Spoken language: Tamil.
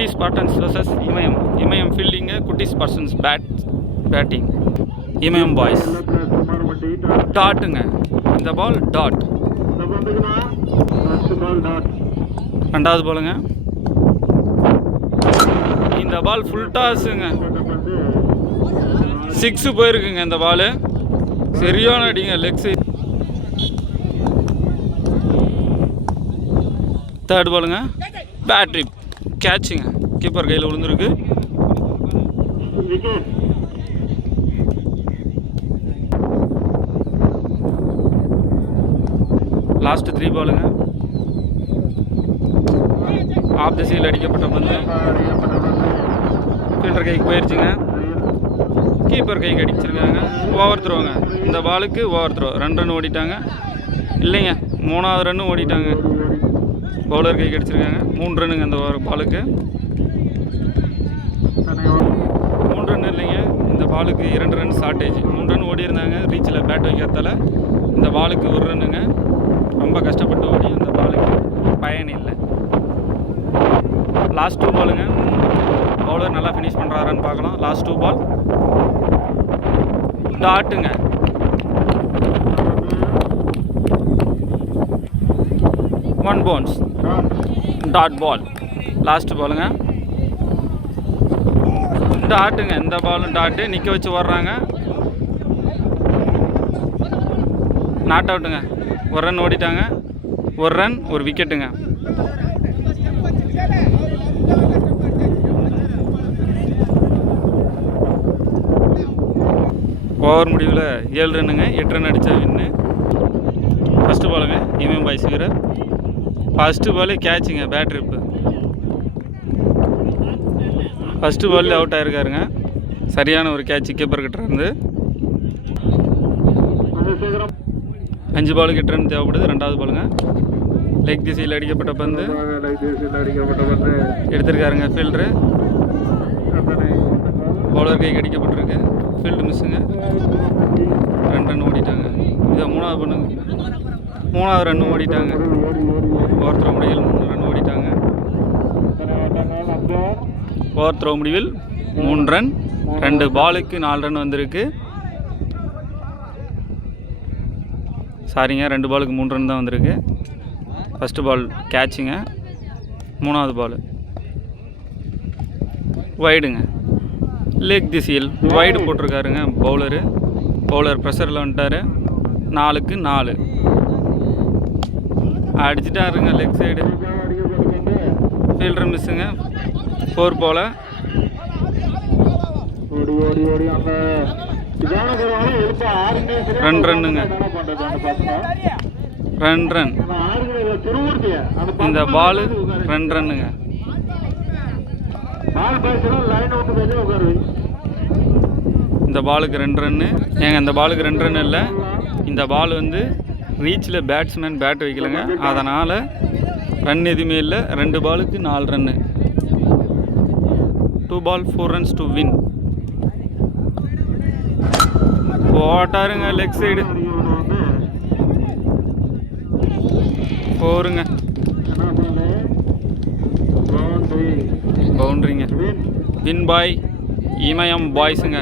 குட்டி ஸ்பார்டன்ஸ் வர்சஸ் இமயம். இமயம் ஃபீல்டிங்கு, குட்டி ஸ்பார்டன்ஸ் பேட்டிங். இமயம் பாய்ஸ் டாட்டுங்க. இந்த பால் டாட். ரெண்டாவது பாலுங்க. இந்த பால் ஃபுல் டாஸுங்க. 6 போயிருக்குங்க இந்த பால். சரியான அடிங்க, லெக் சைட். தேர்ட் பாலுங்க. பேட்ரி கேட்சுங்க, கீப்பர் கையில் விழுந்துருக்கு. லாஸ்ட் 3 பாலுங்க. ஆஃப் தி சீல் அடிக்கப்பட்ட பந்து ஃபீல்டர் கைக்கு போயிடுச்சுங்க. கீப்பர் கைக்கு அடிச்சிருக்காங்க. ஓவர் த்ரோங்க. இந்த பாலுக்கு ஓவர் த்ரோ. 2 ரன் ஓடிட்டாங்க. இல்லைங்க, 3வது ரன்னு ஓடிட்டாங்க. பவுலர் கைக்கு அடிச்சிருக்காங்க. 3 ரன்னுங்க அந்த பாலுக்கு. 3 ரன் இல்லைங்க, இந்த பாலுக்கு 2 ரன் ஷார்ட்டேஜ். 3 ரன் ஓடி இருந்தாங்க ரீச்சில் பேட் வைக்கிறதால. இந்த பாலுக்கு 1 ரன்னுங்க. ரொம்ப கஷ்டப்பட்டு ஓடி இந்த பாலுக்கு பயன் இல்லை. லாஸ்ட் 2 பாலுங்க. பவுலர் நல்லா ஃபினிஷ் பண்ணுறாரான்னு பார்க்கலாம். லாஸ்ட் 2 பால் டாட்டுங்க. One bounce dot ball. Last பாலுங்க. டாட்டுங்க. இந்த பாலும் டாட்டு. நிற்க வச்சு வர்றாங்க. நாட் அவுட்டுங்க. 1 ரன் ஓடிட்டாங்க. 1 ரன் 1 விக்கெட்டுங்க. ஓவர் முடிவில் 7 ரன்னுங்க. 8 ரன் அடித்தா வின்னு. ஃபஸ்ட்டு பாலுங்க. இமயம் பாய்ஸ் வீரர். ஃபஸ்ட்டு பால் கேட்சுங்க. பேட் ட்ரிப்பு. ஃபஸ்ட்டு பாலில் அவுட் ஆகிருக்காருங்க. சரியான ஒரு கேட்ச் கீப்பர்கிட்ட இருந்து. 5 பாலுக்கு 8 ரன் தேவைப்படுது. 2வது பாலுங்க. லெக் திசையில் அடிக்கப்பட்ட பந்து எடுத்திருக்காருங்க ஃபீல்டரு. பவுலர் கைக்கு அடிக்கப்பட்டிருக்கு. ஃபீல்டு மிஸ்ஸுங்க. 2 ரன் ஓடிட்டாங்க. இதை 3வது பண்ணுங்க. 3வது ரன் ஓடிட்டாங்க. ஓவர் த்ரோ முடிவில் 3 ரன் ஓடிட்டாங்க. ஓவர் த்ரோ முடிவில் 3 ரன். 2 பாலுக்கு 4 ரன் வந்திருக்கு. சாரிங்க, 2 பாலுக்கு 3 ரன் தான் வந்திருக்கு. First ball கேட்சுங்க. 3வது பால் வைடுங்க. லெக் திசையில் வைடு போட்டிருக்காருங்க பவுலரு. பவுலர் ப்ரெஷரில் வந்துட்டார். 4க்கு 4 அடிச்சுட்டாருங்க லெக் சைடு. ஃபீல்டர் மிஸ்ஸுங்க. 4 போல் 2 ரன்னுங்க. 2 ரன். இந்த பாலு 2 ரன்னுங்க. இந்த பாலுக்கு 2 ரன்னு. ஏங்க, இந்த பாலுக்கு 2 ரன் இல்லை. இந்த பால் வந்து ரீச்சில் பேட்ஸ்மேன் பேட் வைக்கலைங்க. அதனால் ரன் எதுவுமே இல்லை. 2 பாலுக்கு 4 run. 2 ball 4 runs to win. போட்டாருங்க லெக் சைடு. 4ங்க. பவுண்டரிங்க. Win by Imayam பாய்ஸுங்க.